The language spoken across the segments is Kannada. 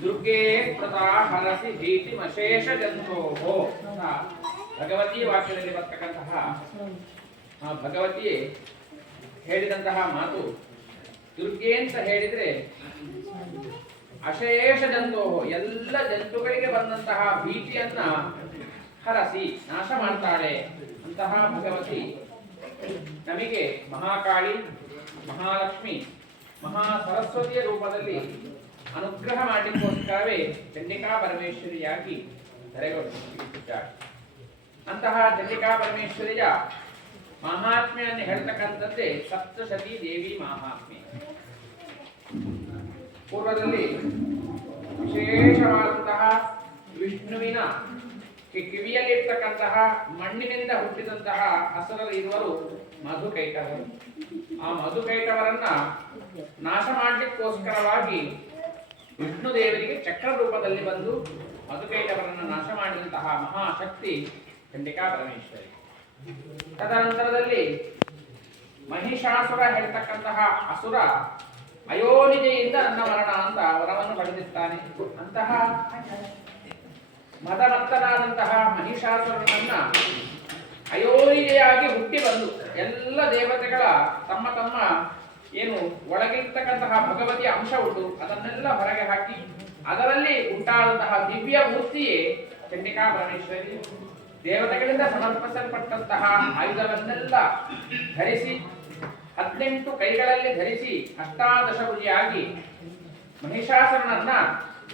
ದುರ್ಗೆ ಕೃತಾ ಹರಸಿ ಭೀತಿಮಶೇಷ ಜಂತೋಹೋ ಅಂತ ಭಗವತಿ ವಾಕ್ಯದಲ್ಲಿ ಬರ್ತಕ್ಕಂತಹ ಭಗವತಿ ಹೇಳಿದಂತಹ ಮಾತು. ದುರ್ಗೆ ಅಂತ ಹೇಳಿದ್ರೆ ಅಶೇಷ ಜಂತೋಹೋ, ಎಲ್ಲ ಜಂತುಗಳಿಗೆ ಬಂದಂತಹ ಭೀತಿಯನ್ನ ಹರಸಿ ನಾಶ ಮಾಡ್ತಾಳೆ ಅಂತಹ ಭಗವತಿ ನಮಗೆ ಮಹಾಕಾಳಿ, ಮಹಾಲಕ್ಷ್ಮಿ, ಮಹಾ ಸರಸ್ವತಿಯ ರೂಪದಲ್ಲಿ ಅನುಗ್ರಹ ಮಾಡಲಿಕ್ಕೋಸ್ಕರವೇ ಚಂಡಿಕಾ ಪರಮೇಶ್ವರಿಯಾಗಿ ಧರೆಗೊಳಿಸಿದ್ದಾರೆ. ಅಂತಹ ಚಂಡಿಕಾ ಪರಮೇಶ್ವರಿಯ ಮಹಾತ್ಮೆಯನ್ನು ಹೇಳ್ತಕ್ಕಂಥದ್ದೇ ಸಪ್ತಶತಿ ದೇವಿ ಮಹಾತ್ಮೆ. ಪೂರ್ವದಲ್ಲಿ ವಿಶೇಷವಾದಂತಹ ವಿಷ್ಣುವಿನ ಕಿವಿಯಲ್ಲಿರ್ತಕ್ಕಂತಹ ಮಣ್ಣಿನಿಂದ ಹುಟ್ಟಿದಂತಹ ಅಸುರರು ಇರುವರು ಮಧುಕೈಟವರು. ಆ ಮಧುಕೈಟವರನ್ನ ನಾಶ ಮಾಡಲಿಕ್ಕೋಸ್ಕರವಾಗಿ ವಿಷ್ಣು ದೇವರಿಗೆ ಚಕ್ರ ರೂಪದಲ್ಲಿ ಬಂದು ಮಧುಕೈಟವರನ್ನು ನಾಶ ಮಾಡಿದಂತಹ ಮಹಾಶಕ್ತಿ ಚಂಡಿಕಾ ಪರಮೇಶ್ವರಿ. ತದನಂತರದಲ್ಲಿ ಮಹಿಷಾಸುರ ಹೇಳ್ತಕ್ಕಂತಹ ಅಸುರ ಅಯೋನಿಜೆಯಿಂದ ನನ್ನ ಮರಣ ಅಂತ ವರವನ್ನು ಪಡೆದಿದ್ದಾನೆ. ಅಂತಹ ಮದಮತ್ತನಾದಂತಹ ಮಹಿಷಾಸುರನನ್ನ ಅಯೋನಿಜೆಯಾಗಿ ಹುಟ್ಟಿ ಬಂದು ಎಲ್ಲ ದೇವತೆಗಳ ತಮ್ಮ ತಮ್ಮ ಏನು ಒಳಗಿರ್ತಕ್ಕಂತಹ ಭಗವತಿಯ ಅಂಶ ಉಂಟು ಅದನ್ನೆಲ್ಲ ಹೊರಗೆ ಹಾಕಿ ಅದರಲ್ಲಿ ಉಂಟಾದಂತಹ ದಿವ್ಯ ಮೂರ್ತಿಯೇ ಚಂಡಿಕಾ ಪರಮೇಶ್ವರಿ. ದೇವತೆಗಳಿಂದ ಸಮರ್ಪಿಸಲ್ಪಟ್ಟಂತಹ ಆಯುಧವನ್ನೆಲ್ಲ ಧರಿಸಿ 18 ಕೈಗಳಲ್ಲಿ ಧರಿಸಿ ಅಷ್ಟಾದಶಭುಜಿಯಾಗಿ ಮಹಿಷಾಸುರನನ್ನ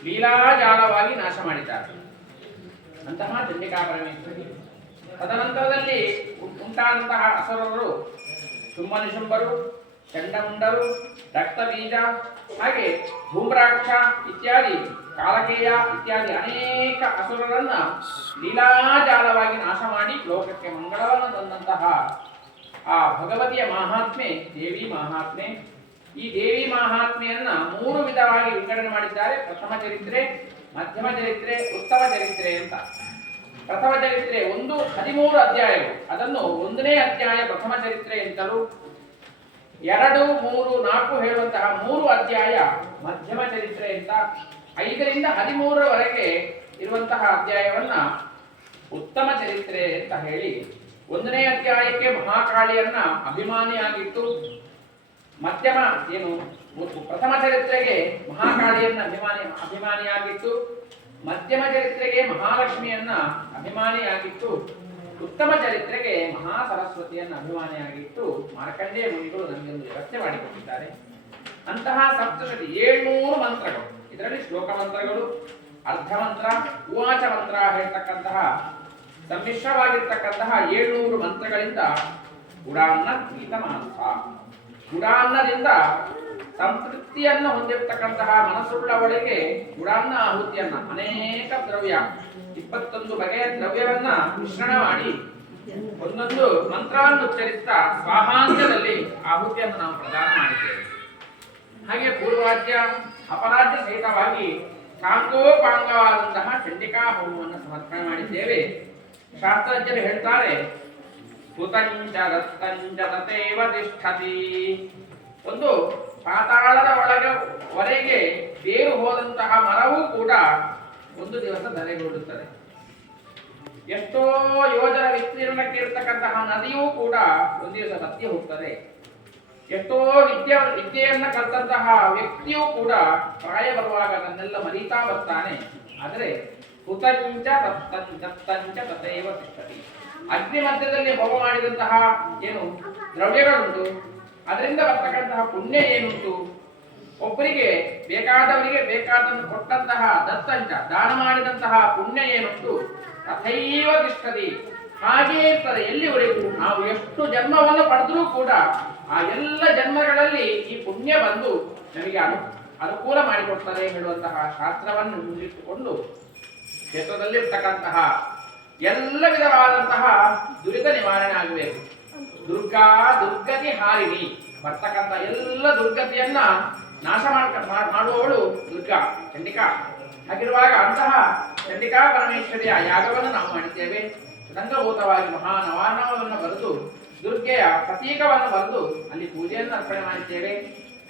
ಲೀಲಾಜಾಲವಾಗಿ ನಾಶ ಮಾಡಿದ್ದಾರೆ ಅಂತಹ ಚಂಡಿಕಾ ಪರಮೇಶ್ವರಿ. ತದನಂತರದಲ್ಲಿ ಉಂಟಾದಂತಹ ಅಸುರರು ಶುಂಭನಿಶುಂಭರು, ಚಂಡಮುಂಡರು, ರಕ್ತಬೀಜ, ಹಾಗೆ ಧೂಮ್ರಾಕ್ಷ ಇತ್ಯಾದಿ, ಕಾಲಕೇಯ ಇತ್ಯಾದಿ ಅನೇಕ ಅಸುರರನ್ನ ಲೀಲಾಜಾಲವಾಗಿ ನಾಶ ಮಾಡಿ ಲೋಕಕ್ಕೆ ಮಂಗಳವನ್ನು ತಂದಂತಹ ಆ ಭಗವತಿಯ ಮಹಾತ್ಮೆ ದೇವಿ ಮಹಾತ್ಮೆ. ಈ ದೇವಿ ಮಹಾತ್ಮೆಯನ್ನ 3 ವಿಧವಾಗಿ ವಿಂಗಡಣೆ ಮಾಡಿದ್ದಾರೆ. ಪ್ರಥಮ ಚರಿತ್ರೆ, ಮಧ್ಯಮ ಚರಿತ್ರೆ, ಉತ್ತಮ ಚರಿತ್ರೆ ಅಂತ. ಪ್ರಥಮ ಚರಿತ್ರೆ 13 ಅಧ್ಯಾಯಗಳು, ಅದನ್ನು 1ನೇ ಅಧ್ಯಾಯ ಪ್ರಥಮ ಚರಿತ್ರೆ ಅಂತಲೂ, 2, 3, 4 ಹೇಳುವಂತಹ 3 ಅಧ್ಯಾಯ ಮಧ್ಯಮ ಚರಿತ್ರೆ ಅಂತ, 5ರಿಂದ 13ರವರೆಗೆ ಇರುವಂತಹ ಅಧ್ಯಾಯವನ್ನ ಉತ್ತಮ ಚರಿತ್ರೆ ಅಂತ ಹೇಳಿ, 1ನೇ ಅಧ್ಯಾಯಕ್ಕೆ ಮಹಾಕಾಳಿಯನ್ನ ಅಭಿಮಾನಿಯಾಗಿಟ್ಟು, ಮಧ್ಯಮ ಏನು ಪ್ರಥಮ ಚರಿತ್ರೆಗೆ ಮಹಾಕಾಳಿಯನ್ನ ಅಭಿಮಾನಿಯಾಗಿಟ್ಟು, ಮಧ್ಯಮ ಚರಿತ್ರೆಗೆ ಮಹಾಲಕ್ಷ್ಮಿಯನ್ನ ಅಭಿಮಾನಿಯಾಗಿಟ್ಟು, ಉತ್ತಮ ಚರಿತ್ರೆಗೆ ಮಹಾ ಸರಸ್ವತಿಯನ್ನ ಅಭಿಮಾನಿಯಾಗಿಟ್ಟು ಮಾರ್ಕಂಡೇಯ ಮುನಿಗಳು ನಮಗೊಂದು ವ್ಯವಸ್ಥೆ ಮಾಡಿಕೊಟ್ಟಿದ್ದಾರೆ. ಅಂತಹ ಸಪ್ತಶತಿ 700 ಮಂತ್ರಗಳು, ಇದರಲ್ಲಿ ಶ್ಲೋಕ ಮಂತ್ರಗಳು, ಅರ್ಧ ಮಂತ್ರ, ಉವಾಚ ಮಂತ್ರ ಹೇಳ್ತಕ್ಕಂತಹ ಸಮ್ಮಿಶ್ರವಾಗಿರ್ತಕ್ಕಂತಹ 700 ಮಂತ್ರಗಳಿಂದ ಗುಡಾನ್ನ ಗೀತ ಮಾನಸ, ಗುಡಾನ್ನದಿಂದ ಸಂತೃಪ್ತಿಯನ್ನು ಹೊಂದಿರತಕ್ಕಂತಹ ಮನಸ್ಸುಳ್ಳವಳಿಗೆ ಗುಡಾನ್ನ ಆಹುತಿಯನ್ನ ಅನೇಕ ದ್ರವ್ಯ 21 ಬಗೆಯ ದ್ರವ್ಯವನ್ನ ಮಿಶ್ರಣ ಮಾಡಿ ಒಂದೊಂದು ಮಂತ್ರವನ್ನು ಉಚ್ಚರಿಸ್ತಾ ಸ್ವಾಹಾಂತ್ಯದಲ್ಲಿ ಆಹುತಿಯನ್ನು ನಾವು ಪ್ರದಾನ ಮಾಡಿದ್ದೇವೆ. ಹಾಗೆ ಪೂರ್ವಾಜ್ಯ ಅಪರಾಜ್ಯ ಸಹಿತವಾಗಿ ಸಾಂಗೋಪಾಂಗವಾದಂತಹ ಚಂಡಿಕಾ ಹೋಮವನ್ನು ಸಮರ್ಪಣೆ ಮಾಡಿದ್ದೇವೆ. ಶಾಸ್ತ್ರಜ್ಞರು ಹೇಳ್ತಾರೆ, ಸುತಂಚ ದತ್ತಂಚ ತಥೈವ ತಿಷ್ಠತಿ. ಒಂದು ಪಾತಾಳದ ಒಳಗೆ ಬೇರು ಹೋದಂತಹ ಮರವೂ ಕೂಡ ಒಂದು ದಿವಸ ಧರೆಗೊಳ್ಳುತ್ತದೆ. ಎಷ್ಟೋ ಯೋಜನ ವಿಸ್ತೀರ್ಣಕ್ಕೆ ಇರತಕ್ಕಂತಹ ನದಿಯೂ ಕೂಡ ಒಂದು ದಿವಸ ಬತ್ತಿ ಹೋಗ್ತದೆ. ಎಷ್ಟೋ ವಿದ್ಯೆಯನ್ನ ಕಲಿತಂತಹ ವ್ಯಕ್ತಿಯೂ ಕೂಡ ಪ್ರಾಯ ಬರುವಾಗ ಅದನ್ನೆಲ್ಲ ಮರೀತಾ ಬರ್ತಾನೆ. ಆದರೆ ಹುತಂಚ ದತ್ತಂಚ ತಥೈವ ತಿಷ್ಠತಿ. ಅಗ್ನಿ ಮಧ್ಯದಲ್ಲಿ ಹೋಮ ಮಾಡಿದಂತಹ ಏನು ದ್ರವ್ಯಗಳುಂಟು, ಅದರಿಂದ ಬರ್ತಕ್ಕಂತಹ ಪುಣ್ಯ ಏನುಂಟು, ಒಬ್ಬರಿಗೆ ಬೇಕಾದವರಿಗೆ ಬೇಕಾದನ್ನು ಕೊಟ್ಟಂತಹ ದತ್ತಂಚ ದಾನ ಮಾಡಿದಂತಹ ಪುಣ್ಯ ಏನುಂಟು ತಥೈವ ತಿಷ್ಠತಿ, ಹಾಗೇ ಇರ್ತದೆ. ಎಲ್ಲಿ ಉಳಿತು ನಾವು ಎಷ್ಟು ಜನ್ಮವನ್ನು ಪಡೆದರೂ ಕೂಡ ಆ ಎಲ್ಲ ಜನ್ಮಗಳಲ್ಲಿ ಈ ಪುಣ್ಯ ಬಂದು ನಮಗೆ ಅನುಕೂಲ ಮಾಡಿಕೊಡ್ತದೆ ಹೇಳುವಂತಹ ಶಾಸ್ತ್ರವನ್ನು ಮುಂದಿಟ್ಟುಕೊಂಡು ಕ್ಷೇತ್ರದಲ್ಲಿರ್ತಕ್ಕಂತಹ ಎಲ್ಲ ವಿಧವಾದಂತಹ ದುರಿತ ನಿವಾರಣೆ ಆಗಬೇಕು. ದುರ್ಗತಿ ಹಾರಿಣಿ, ಬರ್ತಕ್ಕಂಥ ಎಲ್ಲ ದುರ್ಗತಿಯನ್ನ ನಾಶ ಮಾಡುವವಳು ದುರ್ಗಾ ಚಂಡಿಕಾ. ಹಾಗಿರುವಾಗ ಅಂತಹ ಚಂಡಿಕಾ ಪರಮೇಶ್ವರಿಯ ಯಾಗವನ್ನು ನಾವು ಮಾಡಿದ್ದೇವೆ. ರಂಗಭೂತವಾಗಿ ಮಹಾನವಾರ್ಣವನ್ನು ಬರೆದು ದುರ್ಗೆಯ ಪ್ರತೀಕವನ್ನು ಬರೆದು ಅಲ್ಲಿ ಪೂಜೆಯನ್ನು ಅರ್ಪಣೆ ಮಾಡಿದ್ದೇವೆ.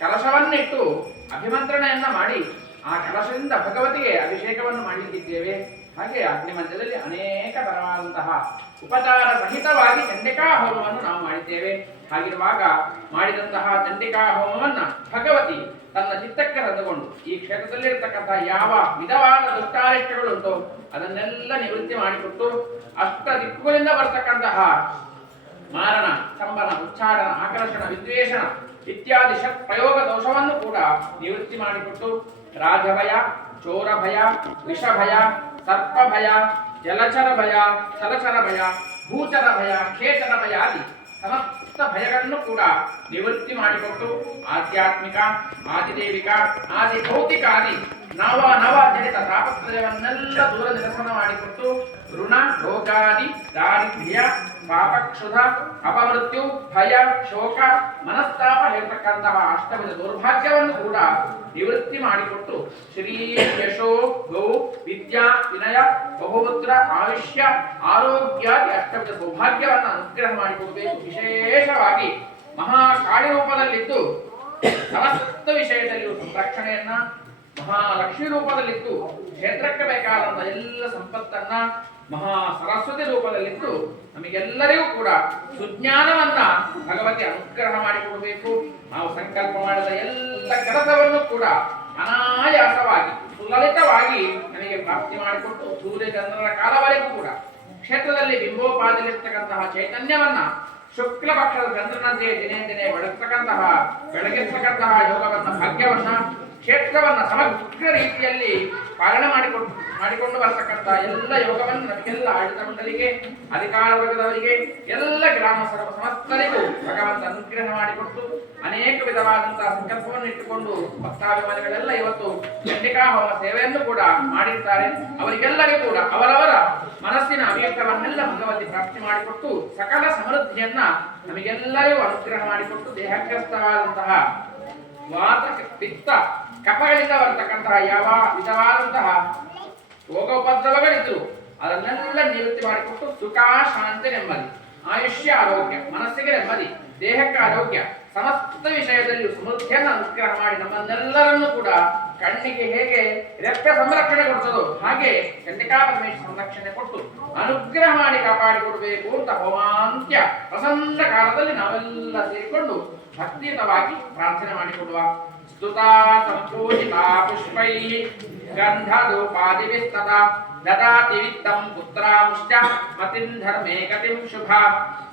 ಕಲಶವನ್ನಿಟ್ಟು ಅಭಿಮಂತ್ರಣೆಯನ್ನ ಮಾಡಿ ಆ ಕಲಶದಿಂದ ಭಗವತಿಗೆ ಅಭಿಷೇಕವನ್ನು ಮಾಡಲಿಕ್ಕಿದ್ದೇವೆ. ಹಾಗೆ ಅಗ್ನಿ ಮಧ್ಯದಲ್ಲಿ ಅನೇಕ ತರವಾದಂತಹ ಉಪಚಾರ ಸಹಿತವಾಗಿ ಚಂಡಿಕಾ ಹೋಮವನ್ನು ನಾವು ಮಾಡಿದ್ದೇವೆ. ಹಾಗಿರುವಾಗ ಮಾಡಿದಂತಹ ಚಂಡಿಕಾ ಹೋಮವನ್ನ ಭಗವತಿ ತನ್ನ ಚಿತ್ತಕ್ಕೆ ತಂದುಕೊಂಡು ಈ ಕ್ಷೇತ್ರದಲ್ಲಿರತಕ್ಕಂತಹ ಯಾವ ವಿಧವಾದ ದುಷ್ಟಾರಿಷ್ಟಗಳುಂಟು ಅದನ್ನೆಲ್ಲ ನಿವೃತ್ತಿ ಮಾಡಿಕೊಟ್ಟು ಅಷ್ಟ ದಿಕ್ಕುಗಳಿಂದ ಬರ್ತಕ್ಕಂತಹ ಮಾರಣ, ಸ್ತಂಭನ, ಉಚ್ಚಾರಣ, ಆಕರ್ಷಣ, ವಿದ್ವೇಷಣ ಇತ್ಯಾದಿ ಷಟ್ ಪ್ರಯೋಗ ದೋಷವನ್ನು ಕೂಡ ನಿವೃತ್ತಿ ಮಾಡಿಕೊಟ್ಟು ರಾಜಭಯ, ಚೋರ ಭಯ, ವಿಷಭಯ, ಸರ್ಪ ಭಯ, ಜಲಚರ ಭಯ, ಸ್ಥಲಚರ ಭಯ, ಭೂಚರ ಭಯ, ಖೇಚರ ಭಯ ಆದಿ ಸಮಸ್ತ ಭಯಗಳನ್ನು ಕೂಡ ನಿವೃತ್ತಿ ಮಾಡಿಕೊಟ್ಟು ಆಧ್ಯಾತ್ಮಿಕ, ಆದಿದೇವಿಕ, ಆದಿ ಭೌತಿಕ ಆದಿ ನವ ಜನಿತ ತಾಪತ್ರಯವನ್ನೆಲ್ಲ ದೂರ ನಿರಸನ ಮಾಡಿಕೊಟ್ಟು ಋಣ, ರೋಗಾದಿ, ದಾರಿದ್ರ್ಯ, ಪಾಪಕ್ಷುಧ, ಅಪಮೃತ್ಯು, ಭಯ, ಶೋಕ, ಮನಸ್ತಾಪ ಹೇಳ್ತಕ್ಕಂತಹ ಅಷ್ಟವಿಧ ದೌರ್ಭಾಗ್ಯವನ್ನು ಕೂಡ ನಿವೃತ್ತಿ ಮಾಡಿಕೊಟ್ಟು ಶ್ರೀ ಯಶೋ ಗೌ ವಿದ್ಯಾ ವಿನಯ ಬಹುಪುತ್ರ ಆಯುಷ್ಯ ಆರೋಗ್ಯಾದಿ ಅಷ್ಟವಿಧ ಸೌಭಾಗ್ಯವನ್ನು ಅನುಗ್ರಹ ಮಾಡಿಕೊಡಬೇಕು. ವಿಶೇಷವಾಗಿ ಮಹಾಕಾಳಿ ರೂಪದಲ್ಲಿದ್ದು ಸಮಸ್ತ ವಿಷಯದಲ್ಲಿಯೂ ಸಂರಕ್ಷಣೆಯನ್ನ, ಮಹಾಲಕ್ಷ್ಮಿ ರೂಪದಲ್ಲಿದ್ದು ಕ್ಷೇತ್ರಕ್ಕೆ ಬೇಕಾದಂತಹ ಎಲ್ಲ ಸಂಪತ್ತನ್ನ, ಮಹಾ ಸರಸ್ವತಿ ರೂಪದಲ್ಲಿದ್ದು ನಮಗೆಲ್ಲರಿಗೂ ಕೂಡ ಸುಜ್ಞಾನವನ್ನ ಭಗವತಿ ಅನುಗ್ರಹ ಮಾಡಿಕೊಡಬೇಕು. ನಾವು ಸಂಕಲ್ಪ ಮಾಡಿದ ಎಲ್ಲ ಕೆಲಸವನ್ನು ಕೂಡ ಅನಾಯಾಸವಾಗಿ ಸುಲಲಿತವಾಗಿ ನಮಗೆ ಪ್ರಾಪ್ತಿ ಮಾಡಿಕೊಟ್ಟು ಸೂರ್ಯ ಚಂದ್ರರ ಕಾಲವರೆಗೂ ಕೂಡ ಕ್ಷೇತ್ರದಲ್ಲಿ ಬಿಂಬೋಪಾದಿಲಿರ್ತಕ್ಕಂತಹ ಚೈತನ್ಯವನ್ನ ಶುಕ್ಲ ಪಕ್ಷದ ಚಂದ್ರನಂತೆ ದಿನೇ ದಿನೇ ಬೆಳಗಿರ್ತಕ್ಕಂತಹ ಯೋಗವನ್ನ, ಭಾಗ್ಯವನ್ನ, ಕ್ಷೇತ್ರವನ್ನ ಸಮಗ್ರ ರೀತಿಯಲ್ಲಿ ಪಾಲನೆ ಮಾಡಿಕೊಂಡು ಬರತಕ್ಕಂತಹ ಎಲ್ಲ ಯೋಗವನ್ನು ನಮಗೆಲ್ಲ ಆಡಳಿತ ಮಂಡಳಿಗೆ, ಅಧಿಕಾರ ವರ್ಗದವರಿಗೆ, ಎಲ್ಲ ಗ್ರಾಮ ಸಮಸ್ತರಿಗೂ ಭಗವಂತ ಅನುಗ್ರಹ ಮಾಡಿಕೊಟ್ಟು ಅನೇಕ ವಿಧವಾದಂತಹ ಸಂಕಲ್ಪವನ್ನು ಇಟ್ಟುಕೊಂಡು ಭಕ್ತಾಭಿಮಾನಿಗಳೆಲ್ಲ ಇವತ್ತು ಚಂಡಿಕಾ ಹೋಮ ಸೇವೆಯನ್ನು ಕೂಡ ಮಾಡಿರ್ತಾರೆ. ಅವರಿಗೆಲ್ಲರಿಗೂ ಕೂಡ ಅವರವರ ಮನಸ್ಸಿನ ಅಭಿಯುಕ್ತವನ್ನೆಲ್ಲ ಭಗವತಿ ಪ್ರಾಪ್ತಿ ಮಾಡಿಕೊಟ್ಟು ಸಕಲ ಸಮೃದ್ಧಿಯನ್ನ ನಮಗೆಲ್ಲರಿಗೂ ಅನುಗ್ರಹ ಮಾಡಿಕೊಟ್ಟು ದೇಹಗ್ರಸ್ತವಾದಂತಹ ವಾತ, ಪಿತ್ತ, ಕಫಗಳಿಂದ ಬರತಕ್ಕಂತಹ ಯಾವ ವಿಧವಾದಂತಹ ರೋಗೋಪದ್ರವಗಳಿದ್ರು ಅದನ್ನೆಲ್ಲ ನಿವೃತ್ತಿ ಮಾಡಿಕೊಟ್ಟು ಸುಖ, ಶಾಂತಿ, ನೆಮ್ಮದಿ, ಆಯುಷ್ಯ, ಆರೋಗ್ಯ, ಮನಸ್ಸಿಗೆ ನೆಮ್ಮದಿ, ದೇಹಕ್ಕೆ ಆರೋಗ್ಯ, ಸಮಸ್ತ ವಿಷಯದಲ್ಲಿ ಸಮೃದ್ಧಿಯನ್ನು ಅನುಗ್ರಹ ಮಾಡಿ ನಮ್ಮನ್ನೆಲ್ಲರನ್ನು ಕೂಡ ಕಣ್ಣಿಗೆ ಹೇಗೆ ರೆಪ್ಪೆ ಸಂರಕ್ಷಣೆ ಕೊಡ್ತದೋ ಹಾಗೆ ಚಂಡಿಕಾ ಪರಮೇಶ್ವರ ಸಂರಕ್ಷಣೆ ಕೊಟ್ಟು ಅನುಗ್ರಹ ಮಾಡಿ ಕಾಪಾಡಿಕೊಡಬೇಕು ಅಂತ ಹೋಮಾಂತ್ಯ ಪ್ರಸನ್ನ ಕಾಲದಲ್ಲಿ ನಾವೆಲ್ಲ ಸೇರಿಕೊಂಡು ಭಕ್ತಿಯುತವಾಗಿ ಪ್ರಾರ್ಥನೆ ಮಾಡಿಕೊಡುವ. ಸ್ತುತಾ ಸಂಪೂಜಿತಾ ಪುಷ್ಪೈ ಗಂಧಧೂಪಾದಿಭಿಸ್ತತಾ ದದಾತಿ ವಿತ್ತಂ ಪುತ್ರಾಂಶ್ಚ ಮತಿಂ ಧರ್ಮೇ ಗತಿಂ ಶುಭಾ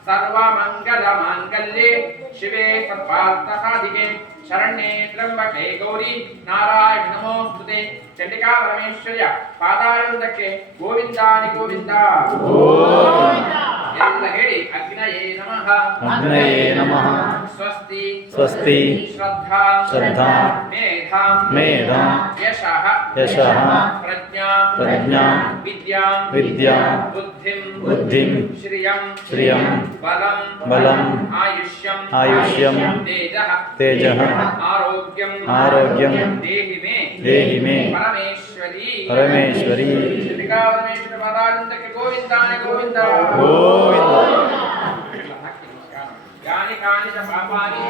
ಸರ್ವಮಂಗಲ ಮಾಂಗಲ್ಯೆ ಶಿವೆ ಸರ್ವಾರ್ಥ ಸಾಧಿಕೆ ಶರಣ್ಯೆ ತ್ರ್ಯಂಬಕೆ ಗೌರಿ ನಾರಾಯಣ ನಮೋಸ್ತುತೆ. ಚಂಡಿಕಾ ಪರಮೇಶ್ವರ್ಯ ಪಾದಾರವಿಂದಕ್ಕೆ ಗೋವಿಂದಾನಿ ಗೋವಿಂದ ಎಲ್ಲ ಹೇಳಿ ಅಗ್ನಯೇ ನಮಃ. ಅಗ್ನಯೇ ನಮಃ. ಸ್ವಸ್ತಿ ಸ್ವಸ್ತಿ ಶ್ರದ್ಧಾ ಶ್ರದ್ಧಾ ಮೇಧಾಂ ಮೇಧಾಂ ಯಶಃ ಯಶಃ ಪ್ರಜ್ಞಾಂ ಪ್ರಜ್ಞಾಂ ವಿದ್ಯಾಂ ವಿದ್ಯಾಂ ಬುದ್ಧಿಂ ಬುದ್ಧಿಂ ಶ್ರಿಯಂ ಶ್ರಿಯಂ ಬಲಂ ಬಲಂ ಆಯುಷ್ಯಂ ಆಯುಷ್ಯಂ ತೇಜಃ ತೇಜಃ ಆರೋಗ್ಯಂ ಆರೋಗ್ಯಂ ದೇಹಿ ಮೇ ಪರಮೇಶ್ವರಿ ಪರಮೇಶ್ವರಿ. ಚಂಡಿಕಾ ಪರಮೇಶ್ವರ ಪದಾನಂದಕ್ಕೆ ಗೋವಿಂದಾನೆ ಗೋವಿಂದ ಗೋವಿಂದ. ಯಾನಿ ಕಾನಿ ಚ ಪಾಪಾನಿ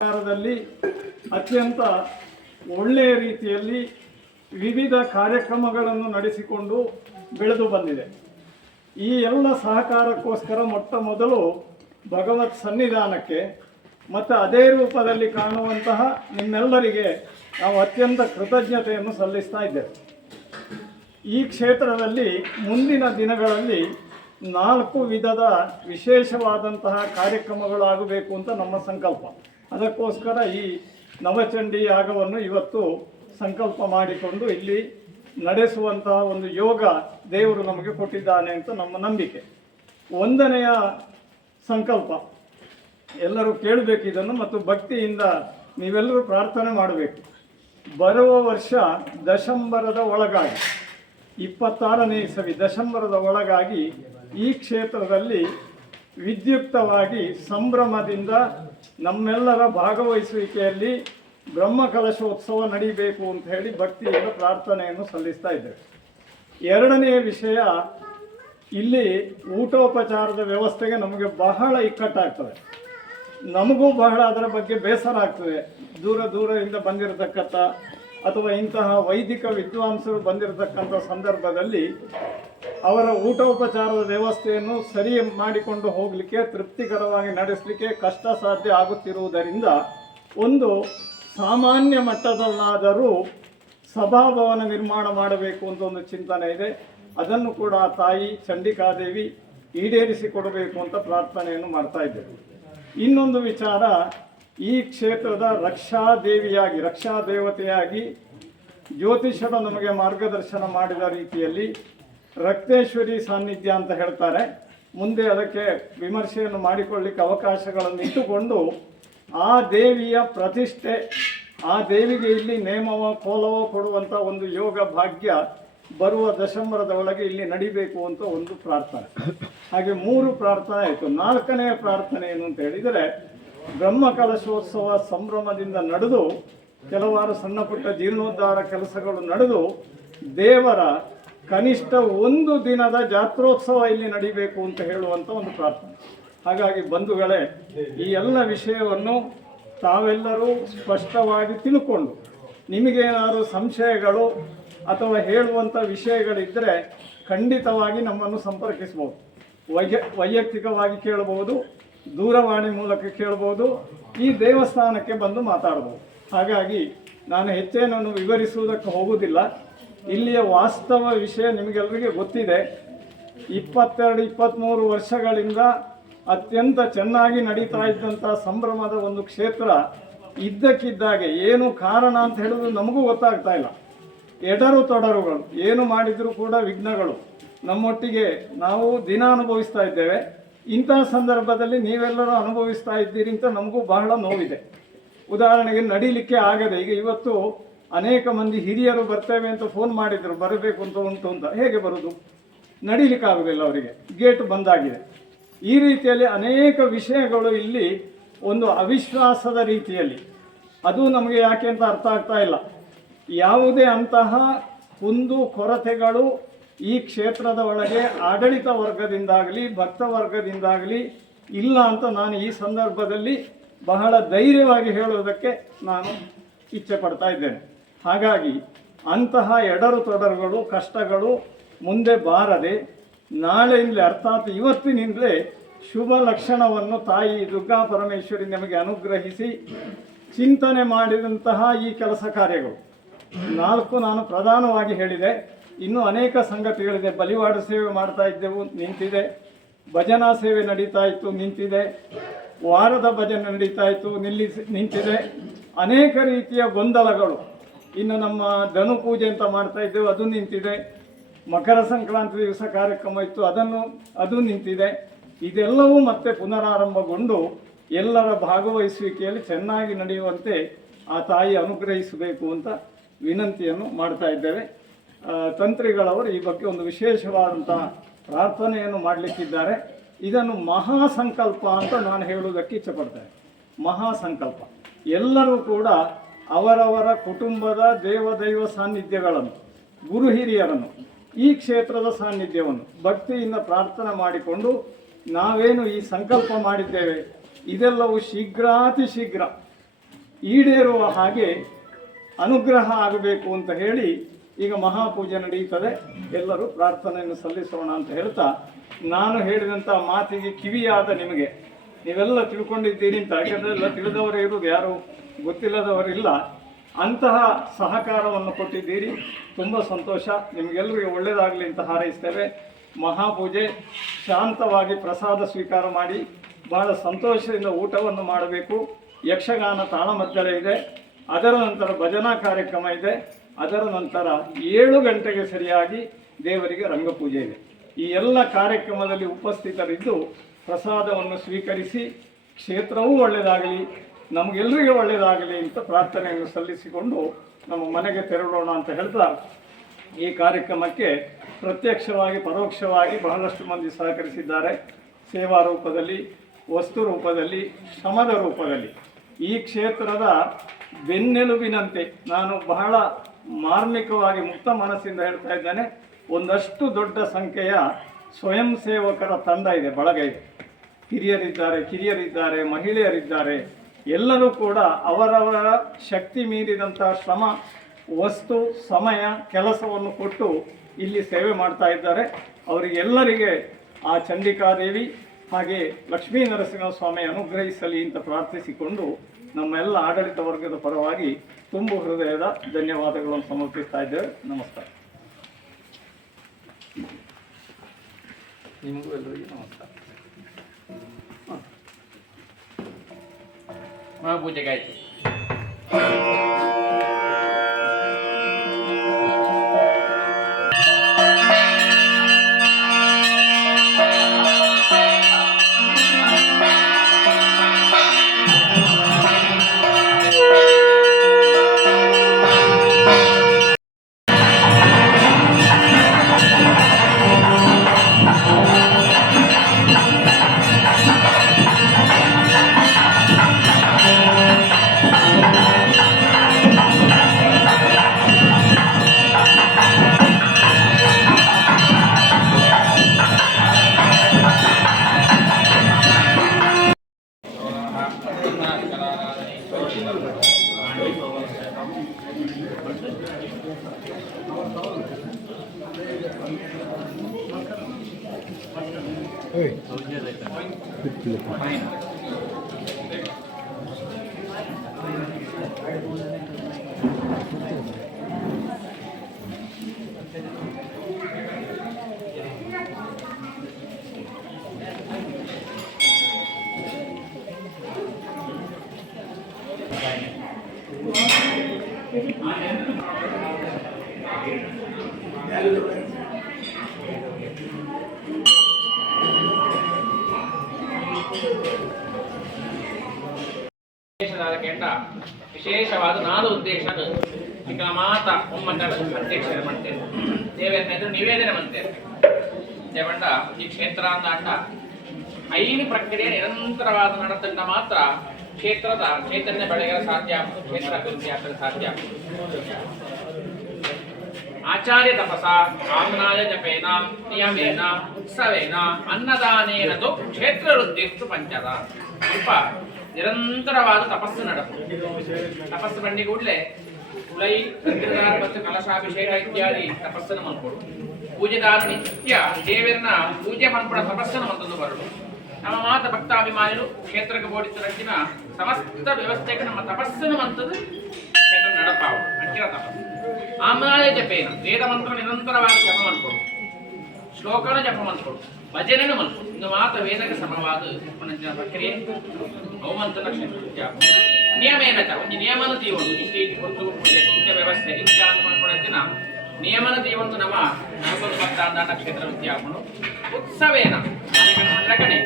ಸರ್ಕಾರದಲ್ಲಿ ಅತ್ಯಂತ ಒಳ್ಳೆಯ ರೀತಿಯಲ್ಲಿ ವಿವಿಧ ಕಾರ್ಯಕ್ರಮಗಳನ್ನು ನಡೆಸಿಕೊಂಡು ಬೆಳೆದು ಬಂದಿದೆ. ಈ ಎಲ್ಲ ಸಹಕಾರಕ್ಕೋಸ್ಕರ ಮೊಟ್ಟ ಮೊದಲು ಭಗವತ್ ಸನ್ನಿಧಾನಕ್ಕೆ ಮತ್ತು ಅದೇ ರೂಪದಲ್ಲಿ ಕಾಣುವಂತಹ ನಿಮ್ಮೆಲ್ಲರಿಗೆ ನಾವು ಅತ್ಯಂತ ಕೃತಜ್ಞತೆಯನ್ನು ಸಲ್ಲಿಸ್ತಾ ಇದ್ದೇವೆ. ಈ ಕ್ಷೇತ್ರದಲ್ಲಿ ಮುಂದಿನ ದಿನಗಳಲ್ಲಿ 4 ವಿಧದ ವಿಶೇಷವಾದಂತಹ ಕಾರ್ಯಕ್ರಮಗಳಾಗಬೇಕು ಅಂತ ನಮ್ಮ ಸಂಕಲ್ಪ. ಅದಕ್ಕೋಸ್ಕರ ಈ ನವಚಂಡಿ ಯಾಗವನ್ನು ಇವತ್ತು ಸಂಕಲ್ಪ ಮಾಡಿಕೊಂಡು ಇಲ್ಲಿ ನಡೆಸುವಂತಹ ಒಂದು ಯೋಗ ದೇವರು ನಮಗೆ ಕೊಟ್ಟಿದ್ದಾನೆ ಅಂತ ನಮ್ಮ ನಂಬಿಕೆ. 1ನೆಯ ಸಂಕಲ್ಪ ಎಲ್ಲರೂ ಕೇಳಬೇಕು ಇದನ್ನು ಮತ್ತು ಭಕ್ತಿಯಿಂದ ನೀವೆಲ್ಲರೂ ಪ್ರಾರ್ಥನೆ ಮಾಡಬೇಕು. ಬರುವ ವರ್ಷ ದಶಂಬರದ ಒಳಗಾಗಿ 26ನೇ ಇಸವಿ ದಶಂಬರದ ಒಳಗಾಗಿ ಈ ಕ್ಷೇತ್ರದಲ್ಲಿ ವಿದ್ಯುಕ್ತವಾಗಿ ಸಂಭ್ರಮದಿಂದ ನಮ್ಮೆಲ್ಲರ ಭಾಗವಹಿಸುವಿಕೆಯಲ್ಲಿ ಬ್ರಹ್ಮಕಲಶೋತ್ಸವ ನಡೀಬೇಕು ಅಂತ ಹೇಳಿ ಭಕ್ತಿಯಿಂದ ಪ್ರಾರ್ಥನೆಯನ್ನು ಸಲ್ಲಿಸ್ತಾ ಇದ್ದೇವೆ. 2ನೇ ವಿಷಯ, ಇಲ್ಲಿ ಊಟೋಪಚಾರದ ವ್ಯವಸ್ಥೆಗೆ ನಮಗೆ ಬಹಳ ಇಕ್ಕಟ್ಟಾಗ್ತದೆ. ನಮಗೂ ಬಹಳ ಅದರ ಬಗ್ಗೆ ಬೇಸರ ಆಗ್ತದೆ. ದೂರದಿಂದ ಬಂದಿರತಕ್ಕಂಥ ಅಥವಾ ಇಂತಹ ವೈದಿಕ ವಿದ್ವಾಂಸರು ಬಂದಿರತಕ್ಕಂಥ ಸಂದರ್ಭದಲ್ಲಿ ಅವರ ಊಟೋಪಚಾರದ ವ್ಯವಸ್ಥೆಯನ್ನು ಸರಿ ಮಾಡಿಕೊಂಡು ಹೋಗಲಿಕ್ಕೆ, ತೃಪ್ತಿಕರವಾಗಿ ನಡೆಸಲಿಕ್ಕೆ ಕಷ್ಟ ಸಾಧ್ಯ ಆಗುತ್ತಿರುವುದರಿಂದ ಒಂದು ಸಾಮಾನ್ಯ ಮಟ್ಟದಲ್ಲಾದರೂ ಸಭಾಭವನ ನಿರ್ಮಾಣ ಮಾಡಬೇಕು ಅಂತ ಒಂದು ಚಿಂತನೆ ಇದೆ. ಅದನ್ನು ಕೂಡ ತಾಯಿ ಚಂಡಿಕಾದೇವಿ ಈಡೇರಿಸಿಕೊಡಬೇಕು ಅಂತ ಪ್ರಾರ್ಥನೆಯನ್ನು ಮಾಡ್ತಾ ಇದ್ದೇವೆ. ಇನ್ನೊಂದು ವಿಚಾರ, ಈ ಕ್ಷೇತ್ರದ ರಕ್ಷಾದೇವಿಯಾಗಿ, ರಕ್ಷಾ ದೇವತೆಯಾಗಿ ಜ್ಯೋತಿಷರು ನಮಗೆ ಮಾರ್ಗದರ್ಶನ ಮಾಡಿದ ರೀತಿಯಲ್ಲಿ ರಕ್ತೇಶ್ವರಿ ಸಾನ್ನಿಧ್ಯ ಅಂತ ಹೇಳ್ತಾರೆ. ಮುಂದೆ ಅದಕ್ಕೆ ವಿಮರ್ಶೆಯನ್ನು ಮಾಡಿಕೊಳ್ಳಿಕ್ಕೆ ಅವಕಾಶಗಳನ್ನು ಇಟ್ಟುಕೊಂಡು ಆ ದೇವಿಯ ಪ್ರತಿಷ್ಠೆ, ಆ ದೇವಿಗೆ ಇಲ್ಲಿ ನೇಮವೋ ಕೋಲವೋ ಕೊಡುವಂಥ ಒಂದು ಯೋಗ ಭಾಗ್ಯ ಬರುವ ದಶಂಬರದ ಒಳಗೆ ಇಲ್ಲಿ ನಡಿಬೇಕು ಅಂತ ಒಂದು ಪ್ರಾರ್ಥನೆ. ಹಾಗೆ 3 ಪ್ರಾರ್ಥನೆ ಆಯಿತು. 4ನೇ ಪ್ರಾರ್ಥನೆ ಏನು ಅಂತ ಹೇಳಿದರೆ, ಬ್ರಹ್ಮಕಲಶೋತ್ಸವ ಸಂಭ್ರಮದಿಂದ ನಡೆದು ಕೆಲವಾರು ಸಣ್ಣ ಪುಟ್ಟ ಜೀರ್ಣೋದ್ಧಾರ ಕೆಲಸಗಳು ನಡೆದು ದೇವರ ಕನಿಷ್ಠ 1 ದಿನದ ಜಾತ್ರೋತ್ಸವ ಇಲ್ಲಿ ನಡಿಬೇಕು ಅಂತ ಹೇಳುವಂಥ ಒಂದು ಪ್ರಾರ್ಥನೆ. ಹಾಗಾಗಿ ಬಂಧುಗಳೇ, ಈ ಎಲ್ಲ ವಿಷಯವನ್ನು ತಾವೆಲ್ಲರೂ ಸ್ಪಷ್ಟವಾಗಿ ತಿಳ್ಕೊಂಡು ನಿಮಗೇನಾದರೂ ಸಂಶಯಗಳು ಅಥವಾ ಹೇಳುವಂಥ ವಿಷಯಗಳಿದ್ದರೆ ಖಂಡಿತವಾಗಿ ನಮ್ಮನ್ನು ಸಂಪರ್ಕಿಸ್ಬೋದು. ವೈಯಕ್ತಿಕವಾಗಿ ಕೇಳಬಹುದು, ದೂರವಾಣಿ ಮೂಲಕ ಕೇಳಬಹುದು, ಈ ದೇವಸ್ಥಾನಕ್ಕೆ ಬಂದು ಮಾತಾಡ್ಬೋದು. ಹಾಗಾಗಿ ನಾನು ಹೆಚ್ಚೇನನ್ನು ವಿವರಿಸುವುದಕ್ಕೆ ಹೋಗುವುದಿಲ್ಲ. ಇಲ್ಲಿಯ ವಾಸ್ತವ ವಿಷಯ ನಿಮಗೆಲ್ಲರಿಗೆ ಗೊತ್ತಿದೆ. 22-23 ವರ್ಷಗಳಿಂದ ಅತ್ಯಂತ ಚೆನ್ನಾಗಿ ನಡೀತಾ ಇದ್ದಂಥ ಸಂಭ್ರಮದ ಒಂದು ಕ್ಷೇತ್ರ ಇದ್ದಕ್ಕಿದ್ದಾಗೆ ಏನು ಕಾರಣ ಅಂತ ಹೇಳೋದು ನಮಗೂ ಗೊತ್ತಾಗ್ತಾ ಇಲ್ಲ. ಎಡರು ತೊಡರುಗಳು ಏನು ಮಾಡಿದರೂ ಕೂಡ ವಿಘ್ನಗಳು ನಮ್ಮೊಟ್ಟಿಗೆ ನಾವು ದಿನ ಅನುಭವಿಸ್ತಾ ಇದ್ದೇವೆ. ಇಂತಹ ಸಂದರ್ಭದಲ್ಲಿ ನೀವೆಲ್ಲರೂ ಅನುಭವಿಸ್ತಾ ಇದ್ದೀರಿ ಅಂತ ನಮಗೂ ಬಹಳ ನೋವಿದೆ. ಉದಾಹರಣೆಗೆ ನಡೀಲಿಕ್ಕೆ ಆಗದೆ, ಈಗ ಇವತ್ತು ಅನೇಕ ಮಂದಿ ಹಿರಿಯರು ಬರ್ತೇವೆ ಅಂತ ಫೋನ್ ಮಾಡಿದರು, ಬರಬೇಕು ಅಂತ ಉಂಟು ಅಂತ. ಹೇಗೆ ಬರೋದು? ನಡೀಲಿಕ್ಕಾಗೋದಿಲ್ಲ, ಅವರಿಗೆ ಗೇಟ್ ಬಂದಾಗಿದೆ. ಈ ರೀತಿಯಲ್ಲಿ ಅನೇಕ ವಿಷಯಗಳು ಇಲ್ಲಿ ಒಂದು ಅವಿಶ್ವಾಸದ ರೀತಿಯಲ್ಲಿ, ಅದು ನಮಗೆ ಯಾಕೆ ಅಂತ ಅರ್ಥ ಆಗ್ತಾ ಇಲ್ಲ. ಯಾವುದೇ ಅಂತಹ ಕುಂದು ಕೊರತೆಗಳು ಈ ಕ್ಷೇತ್ರದ ಒಳಗೆ ಆಡಳಿತ ವರ್ಗದಿಂದಾಗಲಿ ಭಕ್ತ ವರ್ಗದಿಂದಾಗಲಿ ಇಲ್ಲ ಅಂತ ನಾನು ಈ ಸಂದರ್ಭದಲ್ಲಿ ಬಹಳ ಧೈರ್ಯವಾಗಿ ಹೇಳುವುದಕ್ಕೆ ನಾನು ಇಚ್ಛೆ ಪಡ್ತಾ ಇದ್ದೇನೆ. ಹಾಗಾಗಿ ಅಂತಹ ಎಡರು ತೊಡರುಗಳು ಕಷ್ಟಗಳು ಮುಂದೆ ಬಾರದೆ ನಾಳೆಯಿಂದಲೇ ಅರ್ಥಾತ್ ಇವತ್ತಿನಿಂದಲೇ ಶುಭ ಲಕ್ಷಣವನ್ನು ತಾಯಿ ದುರ್ಗಾ ಪರಮೇಶ್ವರಿ ನಮಗೆ ಅನುಗ್ರಹಿಸಿ ಚಿಂತನೆ ಮಾಡಿದಂತಹ ಈ ಕೆಲಸ ಕಾರ್ಯಗಳು 4 ನಾನು ಪ್ರಧಾನವಾಗಿ ಹೇಳಿದೆ. ಇನ್ನೂ ಅನೇಕ ಸಂಗತಿಗಳಿದೆ. ಬಲಿವಾಡ ಸೇವೆ ಮಾಡ್ತಾ ಇದ್ದೆವು, ನಿಂತಿದೆ. ಭಜನಾ ಸೇವೆ ನಡೀತಾ ಇತ್ತು, ನಿಂತಿದೆ. ವಾರದ ಭಜನೆ ನಡೀತಾ ಇತ್ತು, ನಿಂತಿದೆ. ಅನೇಕ ರೀತಿಯ ಗೊಂದಲಗಳು. ಇನ್ನು ನಮ್ಮ ಧನು ಪೂಜೆ ಅಂತ ಮಾಡ್ತಾ ಇದ್ದೆವು, ಅದು ನಿಂತಿದೆ. ಮಕರ ಸಂಕ್ರಾಂತಿ ದಿವಸ ಕಾರ್ಯಕ್ರಮ ಇತ್ತು, ಅದು ನಿಂತಿದೆ. ಇದೆಲ್ಲವೂ ಮತ್ತೆ ಪುನರಾರಂಭಗೊಂಡು ಎಲ್ಲರ ಭಾಗವಹಿಸುವಿಕೆಯಲ್ಲಿ ಚೆನ್ನಾಗಿ ನಡೆಯುವಂತೆ ಆ ತಾಯಿ ಅನುಗ್ರಹಿಸಬೇಕು ಅಂತ ವಿನಂತಿಯನ್ನು ಮಾಡ್ತಾ ಇದ್ದೇವೆ. ತಂತ್ರಿಗಳವರು ಈ ಬಗ್ಗೆ ಒಂದು ವಿಶೇಷವಾದಂಥ ಪ್ರಾರ್ಥನೆಯನ್ನು ಮಾಡಲಿಕ್ಕಿದ್ದಾರೆ. ಇದನ್ನು ಮಹಾಸಂಕಲ್ಪ ಅಂತ ನಾನು ಹೇಳುವುದಕ್ಕೆ ಇಚ್ಛಪಡ್ತೇನೆ. ಮಹಾಸಂಕಲ್ಪ ಎಲ್ಲರೂ ಕೂಡ ಅವರವರ ಕುಟುಂಬದ ದೇವದೈವ ಸಾನ್ನಿಧ್ಯಗಳನ್ನು, ಗುರು ಹಿರಿಯರನ್ನು, ಈ ಕ್ಷೇತ್ರದ ಸಾನ್ನಿಧ್ಯವನ್ನು ಭಕ್ತಿಯಿಂದ ಪ್ರಾರ್ಥನೆ ಮಾಡಿಕೊಂಡು ನಾವೇನು ಈ ಸಂಕಲ್ಪ ಮಾಡಿದ್ದೇವೆ ಇದೆಲ್ಲವೂ ಶೀಘ್ರಾತಿ ಶೀಘ್ರ ಈಡೇರುವ ಹಾಗೆ ಅನುಗ್ರಹ ಆಗಬೇಕು ಅಂತ ಹೇಳಿ ಈಗ ಮಹಾಪೂಜೆ ನಡೆಯುತ್ತದೆ. ಎಲ್ಲರೂ ಪ್ರಾರ್ಥನೆಯನ್ನು ಸಲ್ಲಿಸೋಣ ಅಂತ ಹೇಳ್ತಾ, ನಾನು ಹೇಳಿದಂಥ ಮಾತಿಗೆ ಕಿವಿಯಾದ ನಿಮಗೆ, ನೀವೆಲ್ಲ ತಿಳ್ಕೊಂಡಿದ್ದೀರಿ ಅಂತ, ಯಾಕೆಂದರೆ ಎಲ್ಲ ತಿಳಿದವರೇ ಇರುವುದು, ಯಾರು ಗೊತ್ತಿಲ್ಲದವರಿಲ್ಲ. ಅಂತಹ ಸಹಕಾರವನ್ನು ಕೊಟ್ಟಿದ್ದೀರಿ, ತುಂಬ ಸಂತೋಷ. ನಿಮಗೆಲ್ಲರಿಗೂ ಒಳ್ಳೆಯದಾಗಲಿ ಅಂತ ಹಾರೈಸ್ತೇವೆ. ಮಹಾಪೂಜೆ ಶಾಂತವಾಗಿ ಪ್ರಸಾದ ಸ್ವೀಕಾರ ಮಾಡಿ ಬಹಳ ಸಂತೋಷದಿಂದ ಊಟವನ್ನು ಮಾಡಬೇಕು. ಯಕ್ಷಗಾನ ತಾಳಮದ್ದಳೆ ಇದೆ, ಅದರ ನಂತರ ಭಜನಾ ಕಾರ್ಯಕ್ರಮ ಇದೆ, ಅದರ ನಂತರ 7 ಗಂಟೆಗೆ ಸರಿಯಾಗಿ ದೇವರಿಗೆ ರಂಗಪೂಜೆ ಇದೆ. ಈ ಎಲ್ಲ ಕಾರ್ಯಕ್ರಮದಲ್ಲಿ ಉಪಸ್ಥಿತರಿದ್ದು ಪ್ರಸಾದವನ್ನು ಸ್ವೀಕರಿಸಿ ಕ್ಷೇತ್ರವೂ ಒಳ್ಳೆಯದಾಗಲಿ, ನಮಗೆಲ್ಲರಿಗೂ ಒಳ್ಳೆಯದಾಗಲಿ ಅಂತ ಪ್ರಾರ್ಥನೆಯನ್ನು ಸಲ್ಲಿಸಿಕೊಂಡು ನಮ್ಮ ಮನೆಗೆ ತೆರಳೋಣ ಅಂತ ಹೇಳ್ತಾ, ಈ ಕಾರ್ಯಕ್ರಮಕ್ಕೆ ಪ್ರತ್ಯಕ್ಷವಾಗಿ ಪರೋಕ್ಷವಾಗಿ ಬಹಳಷ್ಟು ಮಂದಿ ಸಹಕರಿಸಿದ್ದಾರೆ. ಸೇವಾ ರೂಪದಲ್ಲಿ, ವಸ್ತು ರೂಪದಲ್ಲಿ, ಶ್ರಮದ ರೂಪದಲ್ಲಿ. ಈ ಕ್ಷೇತ್ರದ ಬೆನ್ನೆಲುಬಿನಂತೆ ನಾನು ಬಹಳ ಮಾರ್ಮಿಕವಾಗಿ ಮುಕ್ತ ಮನಸ್ಸಿಂದ ಹೇಳ್ತಾ ಇದ್ದೇನೆ, ಒಂದಷ್ಟು ದೊಡ್ಡ ಸಂಖ್ಯೆಯ ಸ್ವಯಂ ಸೇವಕರ ತಂಡ ಇದೆ, ಬಳಗ ಇದೆ. ಹಿರಿಯರಿದ್ದಾರೆ, ಕಿರಿಯರಿದ್ದಾರೆ, ಮಹಿಳೆಯರಿದ್ದಾರೆ. ಎಲ್ಲರೂ ಕೂಡ ಅವರವರ ಶಕ್ತಿ ಮೀರಿದಂಥ ಶ್ರಮ, ವಸ್ತು, ಸಮಯ, ಕೆಲಸವನ್ನು ಕೊಟ್ಟು ಇಲ್ಲಿ ಸೇವೆ ಮಾಡ್ತಾ ಇದ್ದಾರೆ. ಅವರಿಗೆಲ್ಲರಿಗೆ ಆ ಚಂಡಿಕಾದೇವಿ ಹಾಗೆ ಲಕ್ಷ್ಮೀ ನರಸಿಂಹಸ್ವಾಮಿ ಅನುಗ್ರಹಿಸಲಿ ಅಂತ ಪ್ರಾರ್ಥಿಸಿಕೊಂಡು ನಮ್ಮೆಲ್ಲ ಆಡಳಿತ ವರ್ಗದ ಪರವಾಗಿ ತುಂಬು ಹೃದಯದ ಧನ್ಯವಾದಗಳನ್ನು ಸಮರ್ಪಿಸ್ತಾ ಇದ್ದೇವೆ. ನಮಸ್ಕಾರ. ನಿಮಗೂ ಎಲ್ಲರಿಗೂ ನಮಸ್ಕಾರ. ಮಹಾಪೂಜೆಗೆ ಆಯ್ತು. ವಿಶೇಷವಾದ 4 ಉದ್ದೇಶ ಈಗ ಮಾತ ಒಮ್ಮಂದಳ ಅಧ್ಯಕ್ಷರ ಮಾಡ್ತೇವೆ. ದೇವರ ನಿವೇದನೆ ಮಾಡ್ತೇವೆ. ದೇವಂಡ ಈ ಕ್ಷೇತ್ರ ಅಂದಾಂಡ 5 ಪ್ರಕ್ರಿಯೆ ನಿರಂತರವಾದ ನಡೆತಂಡ ಮಾತ್ರ ಕ್ಷೇತ್ರದ ಚೈತನ್ಯ ಬೆಳೆಯಲು ಸಾಧ್ಯ, ಕ್ಷೇತ್ರ ಅಭಿವೃದ್ಧಿ ಆಗಲು ಸಾಧ್ಯ. ಆಚಾರ್ಯ ತಪಸ ಕಾಮನಾಯ ಜಪೇನ ನಿಯಮೇನ ಉತ್ಸವೇನ ಅನ್ನದಾನೇನ ಕ್ಷೇತ್ರ ವೃದ್ಧಿಸ್ತು ಪಂಚದ. ಸ್ವಲ್ಪ ನಿರಂತರವಾದ ತಪಸ್ಸು ನಡೆಸು. ತಪಸ್ಸು ಬಂಡಿ ಕೂಡಲೇ ಕುಲೈ ಚಂದ್ರದಾರ ಮತ್ತು ಕಲಶಾಭಿಷೇಕ ಇತ್ಯಾದಿ ತಪಸ್ಸನ್ನು ಮಾಡ್ಕೊಡು. ಪೂಜೆದಾರ ನಿತ್ಯ ದೇವರನ್ನ ಪೂಜೆ ಮಾಡ್ಕೊಡ ತಪಸ್ಸನ್ನು ಮಂತಂದು ಬರಲು. ನಮ್ಮ ಮಾತ ಭಕ್ತಾಭಿಮಾನಿಗಳು ಕ್ಷೇತ್ರಕ್ಕೆ ಬೋಡಿಸಿದ ಸಮಸ್ತ ವ್ಯವಸ್ಥೆಗೆ ನಮ್ಮ ತಪಸ್ಸನ್ನು ಮಂತದ್ದು ಕ್ಷೇತ್ರ ನಡಪಾವ ಅಂಕಿರ ತಪಸ್ಸು. ಆಮ್ನಾಯ ಜಪೇನ ವೇದ ಮಂತ್ರ ನಿರಂತರವಾಗಿ ಜಪ ಮಾಡ್ಕೊಡು. ಶ್ಲೋಕನ ಜಪ ಮಾಡ್ಕೊಡು. ಭಜನೆಯನ್ನು ಮಾಡ್ಕೊಡು. ಇನ್ನು ಮಾತ ವೇದಕ್ಕೆ ಸಮವಾದ ಪ್ರಕ್ರಿಯೆ ಬಹುಮಂತನ ಕ್ಷೇತ್ರ ನಿಯಮೇನ ಒಂದು ನಿಯಮನ ತೀವೊಂದು ಇಷ್ಟೇ ಕೊಟ್ಟು ಪೂಜೆ ಇಂಥ ವ್ಯವಸ್ಥೆ ಇಂಥ ಅಂತ ಮಾಡ್ಕೊಳ್ಳೋದಿನ ನಿಯಮನ ತೀವೊಂದು ನಮ್ಮ ನಲವತ್ತು ಭಕ್ತ ಅಂದಾಟ ಕ್ಷೇತ್ರ ವೃತ್ತಿ ಹಾಕೊಂಡು ಉತ್ಸವೇನ ಲಗಣೆ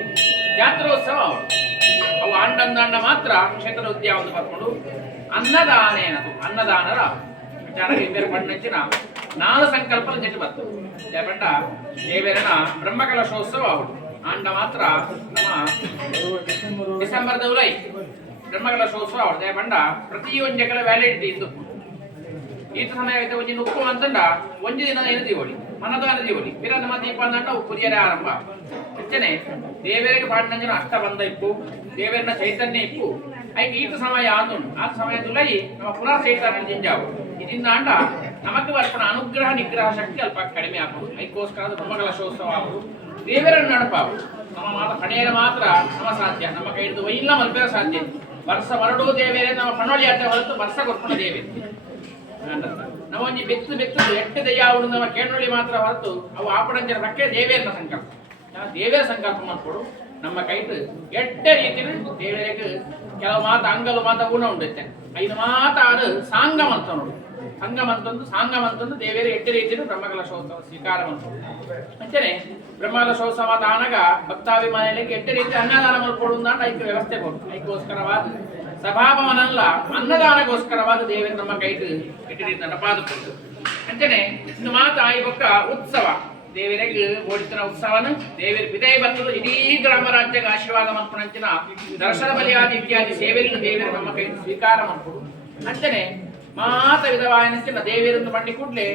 ಜಾತ್ರೋತ್ಸವ ಅವು ಆಂಡಂದಾಂಡ ಮಾತ್ರ ಕ್ಷೇತ್ರ ಉದ್ಯಾವನ ಬರ್ಕೊಂಡು ಅನ್ನದಾನರ ವಿಚಾರಕ್ಕೆ ಬೇರೆ ಪಣ್ಣೆಚ್ಚಿನ 4 ಸಂಕಲ್ಪನ ಜಟ್ಟು ಬರ್ತದೆ ಯಾಪಂಡ ದೇವೇರನ ಬ್ರಹ್ಮಕಲಶೋತ್ಸವ ಅವಳು ಆಂಡ ಮಾತ್ರ ನಮ್ಮ ಡಿಸೆಂಬರ್ ಉಲೈ ಬ್ರಹ್ಮಕಲಶೋತ್ಸವ ಅವಳು ಯಾಪಂಡ ಪ್ರತಿಯೊಂಜಗಳ ವ್ಯಾಲಿಡಿಟಿ ಇದ್ದು ಈತ ಸಮಯ ಐತೆ ಒಂಜಿ ಉಪ್ಪು ಅಂತಂಡ ಒಂಜಿ ದಿನ ಏನು ದೀವಳಿ ಮನದಾನ ದೀವಳಿ ಪಿರನ ದೀಪ ಅಂದಂಡ ಉಪ್ಪು ದಿಯರ ಆರಂಭ ಹೆಚ್ಚನೆ ದೇವೇರಿಗೆ ಪಾಡಿನ ಅಷ್ಟಬಂಧ ಇಪ್ಪು ದೇವೇರನ ಚೈತನ್ಯ ಇಪ್ಪು ಐಕೆ ಈತ ಸಮಯ ಆಂದುಂಡು ಆ ಸಮಯದಲ್ಲೈ ನಮ್ಮ ಪುನರ್ ಚೈತನ್ಯ ಜಿಂಜಾವು ಇದರಿಂದ ಅಂಡ ನಮಕ್ಕೆ ಬರ್ಪಣ ಅನುಗ್ರಹ ನಿಗ್ರಹ ಶಕ್ತಿ ಅಲ್ಪ ಕಡಿಮೆ ಆಗುವುದು ಐಕೋಸ್ಕರ ಬ್ರಹ್ಮಕಲಶೋತ್ಸವ ಆಗುವುದು ದೇವರನ್ನು ನಡಪಾವು ನಮ್ಮ ಮಾತ ಪಡೆಯಲು ಮಾತ್ರ ನಮ್ಮ ಸಾಧ್ಯ ನಮ್ಮ ಕೈ ಹಿಡಿದು ಇಲ್ಲ ಮಲ್ಪೆರ ಸಾಧ್ಯ ವರ್ಷ ಹೊರಡೋ ದೇವೇರೆ ನಮ್ಮ ಪಣೋಳಿ ಆಟ ಹೊರತು ವರ್ಷ ಕೊಟ್ಕೊಂಡ ದೇವೆ ನಾವು ಒಂಜಿ ಬೆತ್ತು ಎಟ್ಟು ದಯ್ಯಾವುಡು ನಮ್ಮ ಕೇಳೊಳ್ಳಿ ಮಾತ್ರ ಹೊರತು ಅವು ಆಪಡಂಜರ ಬಗ್ಗೆ ದೇವೇರನ ಸಂಕಲ್ಪ ದೇವೇರ ಸಂಕಲ್ಪ ಮಾಡ್ಕೊಡು ನಮ್ಮ ಕೈಟ್ ಎಡ್ಡ ರೀತಿಯಲ್ಲಿ ದೇವರಿಗೆ ಕೆಲವು ಮಾತು ಅಂಗಲು ಮಾತ ಗುಣ ಉಂಡುತ್ತೆ 5 ಮಾತಾರು ಸಾಂಗಮಂತ ನೋಡು ಸಾಂಗಮಂತಂದು ದೇವೇರ ಎಡ್ಡ ರೀತಿಯಲ್ಲಿ ಬ್ರಹ್ಮಕಲಶೋತ್ಸವ ಸ್ವೀಕಾರ ಮಾಡ್ಕೊಂಡು ಅಂಚನೆ ಬ್ರಹ್ಮಕಲಶೋತ್ಸವ ಆನಾಗ ಭಕ್ತಾಭಿಮಾನಿಗಳಿಗೆ ಎಡ್ಡ ರೀತಿ ಅನ್ನದಾನ ಮಾಡ್ಕೊಡು ಅಂತ ಐದು ವ್ಯವಸ್ಥೆ ಕೊಡು ಐಕೋಸ್ಕರವಾದ ಸಭಾಭವನಲ್ಲ ಅನ್ನದಾನಗೋಸ್ಕರವಾದ ದೇವೇರ ನಮ್ಮ ಕೈಟ್ ಎಡ್ಡ ರೀತಿ ನಡಪಾದುಕೊಂಡು ಅಂಚನೆ ಇನ್ನು ಮಾತ ಈ ಬೊಕ್ಕ ಉತ್ಸವ ದೇವರಿಗೆ ಓಡಿತನ ಉತ್ಸವನ ದೇವರ ವಿದಯ ಬಂದದ್ದು ಇಡೀ ಗ್ರಾಮ ರಾಜ್ಯಕ್ಕೆ ಆಶೀರ್ವಾದ ಮಾಡ್ಕೊಂಡಂಚಿನ ದರ್ಶನ ಬಲಿಯಾದಿ ಇತ್ಯಾದಿ ಸೇವೆಯನ್ನು ದೇವರ ನಮ್ಮ ಕೈ ಸ್ವೀಕಾರ ಮಾಡ್ಕೊಡು ಅಂಚನೆ ಮಾತ ವಿಧವಾಯನಂಚಿನ ದೇವರನ್ನು ಬಂಡಿ ಕೂಡಲೇ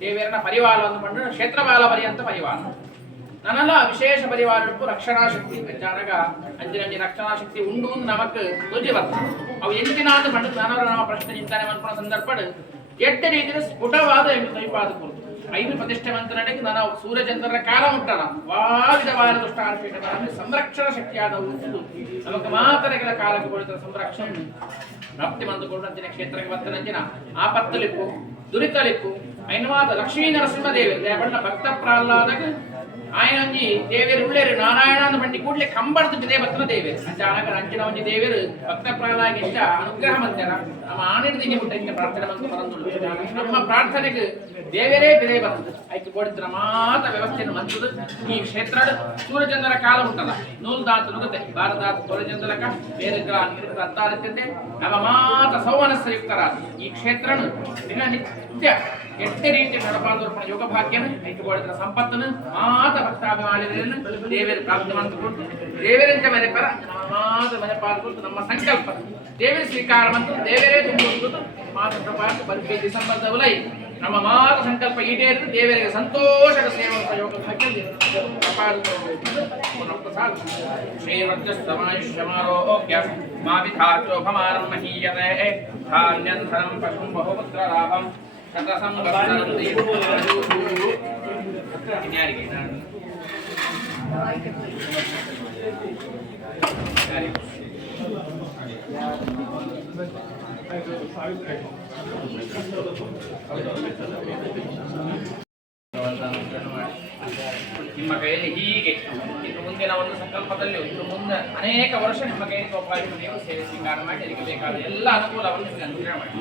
ದೇವರನ ಪರಿವಾರವನ್ನು ಬಂದು ಕ್ಷೇತ್ರಬಾಲ ಪರ್ಯಂತ ಪರಿವಾರ ನನ್ನೆಲ್ಲ ವಿಶೇಷ ಪರಿವಾರಕ್ಕೂ ರಕ್ಷಣಾ ಶಕ್ತಿ ಜಾನಗ ಅಂಜಿನ ರಕ್ಷಣಾ ಶಕ್ತಿ ಉಂಡು ನಮಕ್ ರುಚಿ ಬರ್ತದೆ ಅವು ಎಂಚಿನಾದ ಬಂದು ನಾನವರ ನಮ್ಮ ಪ್ರಶ್ನೆ ಚಿಂತನೆ ಮಾಡ್ಕೊಳ್ಳೋ ಸಂದರ್ಭ ಎಡ್ಡ ರೀತಿಯ ಸ್ಫುಟವಾದ ಕೈಪಾದ ಕುರಿತು 5 ಪ್ರತಿಷ್ಠೆವಂತ ನಡೆಗೆ ನಾನು ಸೂರ್ಯಚಂದ್ರರ ಕಾಲ ಮುಟ್ಟಣ ವಿಧವಾದ ದುಷ್ಟಾರ್ಪೀಠಗಳಲ್ಲಿ ಸಂರಕ್ಷಣಾ ಶಕ್ತಿಯಾದ ನಮಗೆ ಮಾತರೆಗಳ ಕಾಲಕ್ಕೆ ಕೊಡುತ್ತ ಸಂರಕ್ಷಣೆ ಪ್ರಾಪ್ತಿ ಮಂದುಕೊಂಡು ಅಂಚಿನ ಕ್ಷೇತ್ರಕ್ಕೆ ಬರ್ತನಂಚಿನ ಆಪತ್ತಲಿಪ್ಪು ದುರಿತಲಿಪ್ಪು ಐನವಾದ ಲಕ್ಷ್ಮೀ ನರಸಿಂಹ ದೇವಿ ಬಣ್ಣ ಭಕ್ತ ಪ್ರಹ್ಲಾದಕ್ಕೆ ಆಯನಂಜಿ ದೇವಿಯರು ಉಳ್ಳೇರು ನಾರಾಯಣನ ಬಂಡಿ ಕೂಡಲೇ ಕಂಬರ್ದು ಬಿದೆ ಬತ್ತನ ದೇವಿ ಅಚಾನಕ ಅಂಚಿನ ಒಂಜಿ ದೇವಿಯರು ಭಕ್ತ ಪ್ರಹ್ಲಾದ ಇಷ್ಟ ಅನುಗ್ರಹ ಮಂತ್ಯರ ನಮ್ಮ ಆನಿರ್ದಿಗೆ ಮುಟ್ಟ ಪ್ರಾರ್ಥನೆ ಮಂತ್ರ ಬರಂದು ನಮ್ಮ ಪ್ರಾರ್ಥನೆಗೆ ದೇವರೇ ಬಿದೆ ಬರ್ತದೆ ಐಕೆ ಕೊಡ್ತಿರ ಮಾತ ವ್ಯವಸ್ಥೆಯನ್ನು ಮಂತ್ರದ ಈ ಕ್ಷೇತ್ರ ಸೂರ್ಯಚಂದ್ರರ ಕಾಲ ಉಂಟಲ್ಲ ನೂಲ್ದಾತ ನುಗುತ್ತೆ ಭಾರತಾತ ಸೂರ್ಯಚಂದ್ರಕ ಬೇರೆ ಅಂತಾರತ್ತೆ ನಮ್ಮ ಮಾತ ಸೌವನಸ್ಸಯುಕ್ತರಾದ ಈ ಕ್ಷೇತ್ರನು ದಿನನಿತ್ಯ ಎಷ್ಟೇ ರೀತಿಯ ನಡಪಾದರ್ಪಣ ಯೋಗ ಭಾಗ್ಯನ ಐಕೆ ಕೊಡ್ತಿರ ಸಂಪತ್ತನ್ನು ಮಾತ ಭಕ್ತಾಭಿಮಾನಿಗಳನ್ನು ದೇವರ ಪ್ರಾಪ್ತಿ ಮಾಡಿಕೊಂಡು ದೇವರಂತೆ ಮನೆ ಪರ ಮಾತ ಮನೆ ಪಾಲ್ಕೊಂಡು ನಮ್ಮ ಸಂಕಲ್ಪ ದೇವರ ಸ್ವೀಕಾರ ಮತ್ತು ದೇವರೇ ತುಂಬುವುದು ಮಾತು ಬರ್ಪಿ ಡಿಸೆಂಬರ್ ಉಲೈ ನಮ್ಮ ಮಾತ ಸಂಕಲ್ಪ ಈಡೇರಿದು ದೇವರಿಗೆ ಸಂತೋಷದ ಸೇವಂತ ಯೋಗ ಭಾಗ್ಯ ಶ್ರೀವರ್ಜಸ್ತಮಾಯುಷ್ಯಮಾರೋಗ್ಯ ಮಾ ವಿಧಾಚೋಭಮಾನಂ ಮಹೀಯತೆ ಧಾನ್ಯಂಧನಂ ಪಶುಂ ಬಹುಪುತ್ರ ಲಾಭಂ ಶತಸಂವತ್ಸರಂ ಯಾರಿಗೆ ನಿಮ್ಮ ಕೈಯಲ್ಲಿ ಹೀಗೆ ಇನ್ನು ಮುಂದಿನ ಒಂದು ಸಂಕಲ್ಪದಲ್ಲಿ ಇನ್ನು ಮುಂದೆ ಅನೇಕ ವರ್ಷ ನಿಮ್ಮ ಕೈಯಲ್ಲಿ ಒಬ್ಬ ನೀವು ಸೇವೆ ಸ್ವೀಕಾರ ಮಾಡಿ ಅದಕ್ಕೆ ಬೇಕಾದ ಎಲ್ಲ ಅನುಕೂಲವನ್ನು ಅನುಗ್ರಹ ಮಾಡಿ